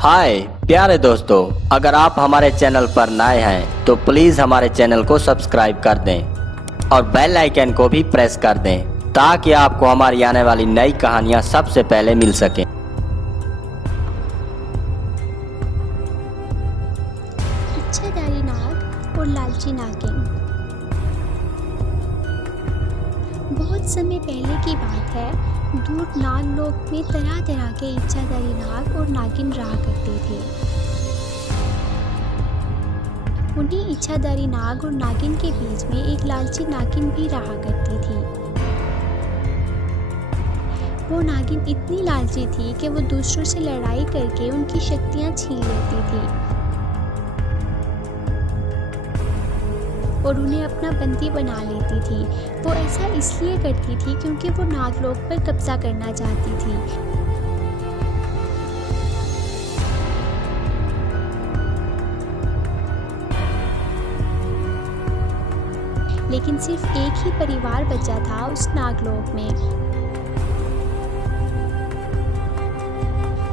हाय प्यारे दोस्तों, अगर आप हमारे चैनल पर नए हैं तो प्लीज़ हमारे चैनल को सब्सक्राइब कर दें और बेल आइकन को भी प्रेस कर दें ताकि आपको हमारी आने वाली नई कहानियां सबसे पहले मिल सकें। इच्छाधारी नाग और लालची नागिन। बहुत समय पहले की बात है। दूर नागलोक में तरह तरह के इच्छाधारी नाग और नागिन रहा करते थे। उन्हीं इच्छाधारी नाग और नागिन के बीच में एक लालची नागिन भी रहा करती थी। वो नागिन इतनी लालची थी कि वो दूसरों से लड़ाई करके उनकी शक्तियां छीन लेती थी और उन्हें अपना बंदी बना लेती थी। वो ऐसा इसलिए करती थी क्योंकि वो नागलोक पर कब्जा करना चाहती थी। लेकिन सिर्फ एक ही परिवार बचा था उस नागलोक में।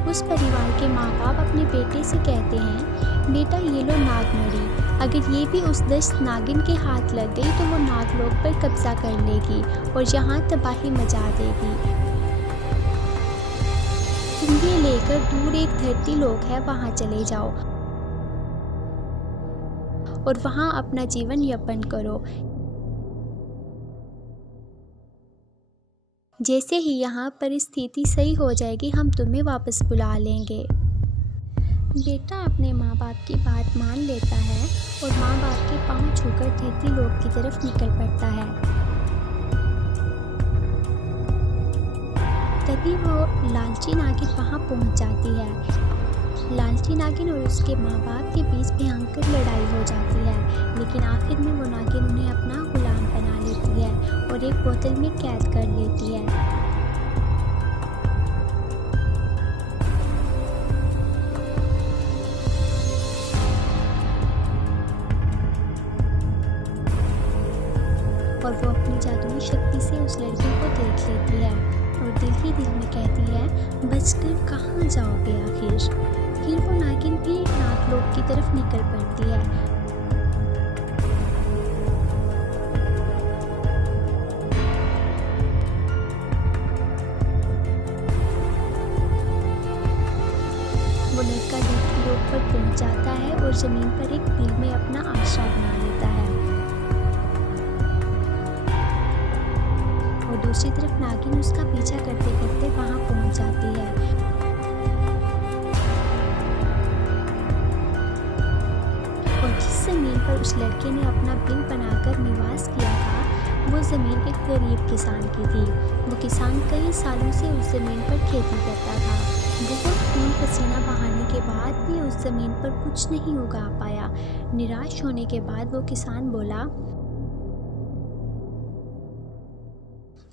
उस परिवार के माँ बाप अपने बेटे से कहते हैं, बेटा ये लो नागमणि, अगर ये भी उस दस्त नागिन के हाथ लग गई तो वो नागलोक पर कब्जा कर लेगी और यहाँ तबाही मचा देगी। तुम ये लेकर दूर एक धरती लोक है वहाँ चले जाओ और वहाँ अपना जीवन यापन करो। जैसे ही यहाँ परिस्थिति सही हो जाएगी हम तुम्हें वापस बुला लेंगे। बेटा अपने माँ बाप की बात मान लेता है और माँ बाप के पांव छूकर धरती लोक की तरफ निकल पड़ता है। तभी वो लालची नागिन वहाँ पहुँच जाती है। लालची नागिन और उसके माँ बाप के बीच भयंकर लड़ाई हो जाती है, लेकिन आखिर में वो नागिन उन्हें अपना गुलाम बना लेती है और एक बोतल में कैद कर लेती है। और वो अपनी जादुई शक्ति से उस लड़की को देख लेती है और दिल ही दिल में कहती है, बचकर कहाँ जाओगे आखिर। फिर वो नागिन भी नागलोक की तरफ निकल पड़ती है। वो लड़का धरती लोक पर पहुंच जाता है और जमीन पर एक बिल में अपना आश्रय बना लेता है। और दूसरी तरफ नागिन उसका पीछा करते करते वहां पहुंच जाती है। और जिस जमीन पर उस लड़के ने अपना बिल बनाकर निवास किया था वो जमीन एक गरीब किसान की थी। वो किसान कई सालों से उस जमीन पर खेती करता था। बहुत खून पसीना बहाने के बाद भी उस जमीन पर कुछ नहीं उगा पाया। निराश होने के बाद वो किसान बोला,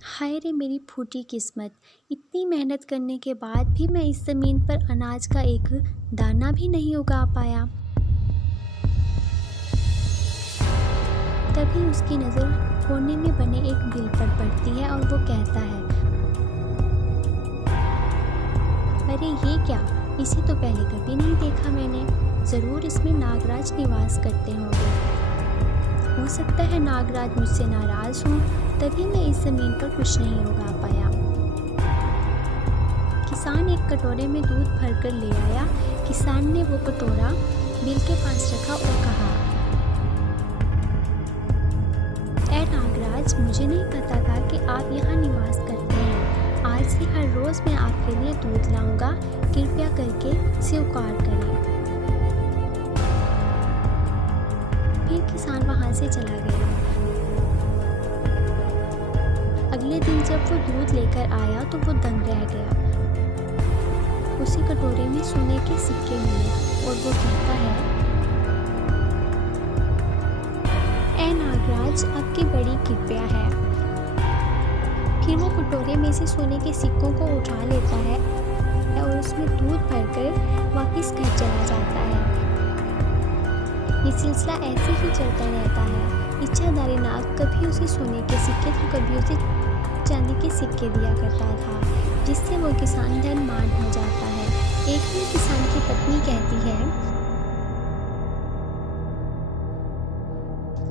हाय रे मेरी फूटी किस्मत, इतनी मेहनत करने के बाद भी मैं इस ज़मीन पर अनाज का एक दाना भी नहीं उगा पाया। तभी उसकी नज़र कोने में बने एक बिल पर पड़ती है और वो कहता है, अरे ये क्या, इसे तो पहले कभी नहीं देखा मैंने। ज़रूर इसमें नागराज निवास करते होंगे। हो सकता है नागराज मुझसे नाराज हों, तभी मैं इस ज़मीन पर कुछ नहीं उगा पाया। किसान एक कटोरे में दूध भरकर ले आया। किसान ने वो कटोरा बिल के पास रखा और कहा, ऐ नागराज, मुझे नहीं पता था कि आप यहाँ निवास करते हैं। आज से हर रोज़ मैं आपके लिए दूध लाऊंगा, कृपया करके स्वीकार करें। फिर किसान वहाँ से चला गया। अगले दिन जब वो दूध लेकर आया तो वो दंग रह गया। उसी कटोरे में सोने के सिक्के मिले और वो कहता है, ऐ नागराज, आपकी बड़ी कृपया है। फिर वो कटोरे में से सोने के सिक्कों को उठा लेता है और उसमें दूध भरकर वापस घर चला जाता है। ये सिलसिला ऐसे ही चलता रहता है। इच्छाधारी नाग कभी उसे सोने के सिक्के तो कभी उसे चांदी के सिक्के दिया करता था, जिससे वो किसान धनवान हो जाता है। एक दिन किसान की पत्नी कहती है,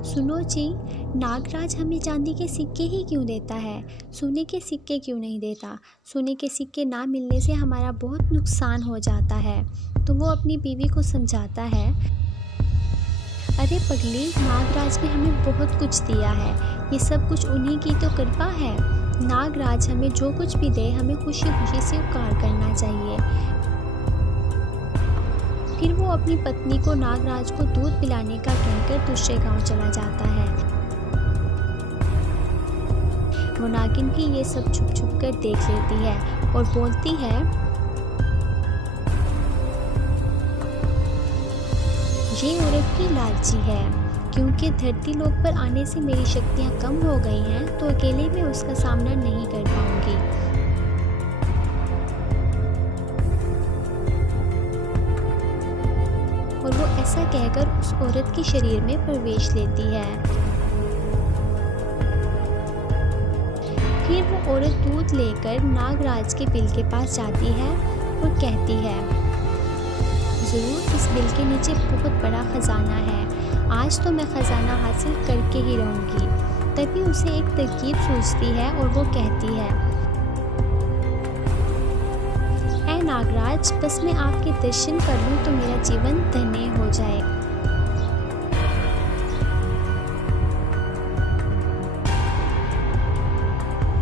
सुनो जी, नागराज हमें चांदी के सिक्के ही क्यों देता है, सोने के सिक्के क्यों नहीं देता। सोने के सिक्के ना मिलने से हमारा बहुत नुकसान हो जाता है। तो वो अपनी बीवी को समझाता है, अरे पगली, नागराज ने हमें बहुत कुछ दिया है, ये सब कुछ उन्हीं की तो कृपा है। नागराज हमें जो कुछ भी दे, हमें खुशी खुशी स्वीकार करना चाहिए। फिर वो अपनी पत्नी को नागराज को दूध पिलाने का कहकर दूसरे गांव चला जाता है। वो नागिन भी ये सब छुप छुप कर देख लेती है और बोलती है, ये औरत भी लालची है, क्योंकि धरती लोक पर आने से मेरी शक्तियाँ कम हो गई हैं, तो अकेले में उसका सामना नहीं कर पाऊंगी। और वो ऐसा कहकर उस औरत के शरीर में प्रवेश लेती है। फिर वो औरत दूध लेकर नागराज के बिल के पास जाती है और कहती है, ज़रूर इस बिल के नीचे बहुत बड़ा खजाना है, आज तो मैं खजाना हासिल करके ही रहूँगी। तभी उसे एक तरकीब सूझती है और वो कहती है, ऐ नागराज, बस मैं आपके दर्शन कर लूँ तो मेरा जीवन धन्य हो जाए।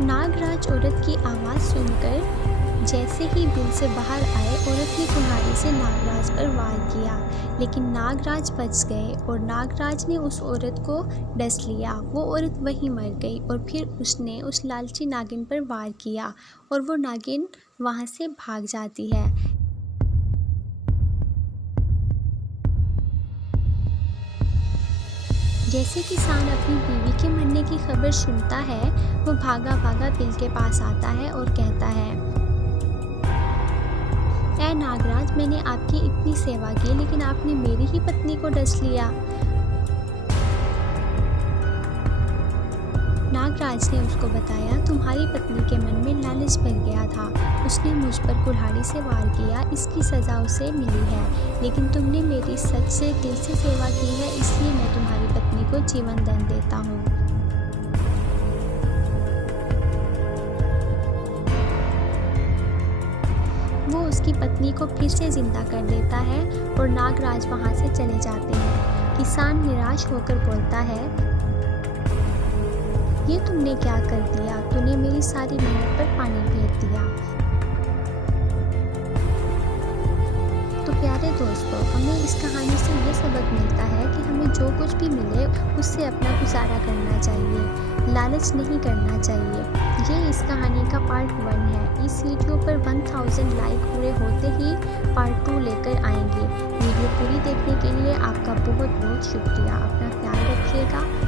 नागराज औरत की आवाज़ सुनकर जैसे ही बिल से बाहर आए, औरत ने कुल्हाड़ी से नागराज पर वार किया, लेकिन नागराज बच गए और नागराज ने उस औरत को डस लिया। वो औरत वहीं मर गई और फिर उसने उस लालची नागिन पर वार किया और वो नागिन वहाँ से भाग जाती है। जैसे किसान अपनी बीवी के मरने की खबर सुनता है, वो भागा भागा बिल के पास आता है और कहता है, ऐ नागराज, मैंने आपकी इतनी सेवा की, लेकिन आपने मेरी ही पत्नी को डस लिया। नागराज ने उसको बताया, तुम्हारी पत्नी के मन में लालच भर गया था, उसने मुझ पर कुल्हाड़ी से वार किया, इसकी सज़ा उसे मिली है, लेकिन तुमने मेरी सच्चे दिल से सेवा की है, इसलिए मैं तुम्हारी पत्नी को जीवन दान देता हूँ। वो उसकी पत्नी को फिर से जिंदा कर देता है और नागराज वहाँ से चले जाते हैं। किसान निराश होकर बोलता है, ये तुमने क्या कर दिया, तूने मेरी सारी मेहनत पर पानी फेर दिया। तो प्यारे दोस्तों, हमें इस कहानी से ये सबक मिलता है कि हमें जो कुछ भी मिले उससे अपना गुजारा करना चाहिए, लालच नहीं करना चाहिए। ये इस कहानी का पार्ट 1 है। इस वीडियो पर 1000 लाइक पूरे होते ही पार्ट 2 लेकर आएंगे। वीडियो पूरी देखने के लिए आपका बहुत बहुत शुक्रिया। अपना ख्याल रखिएगा।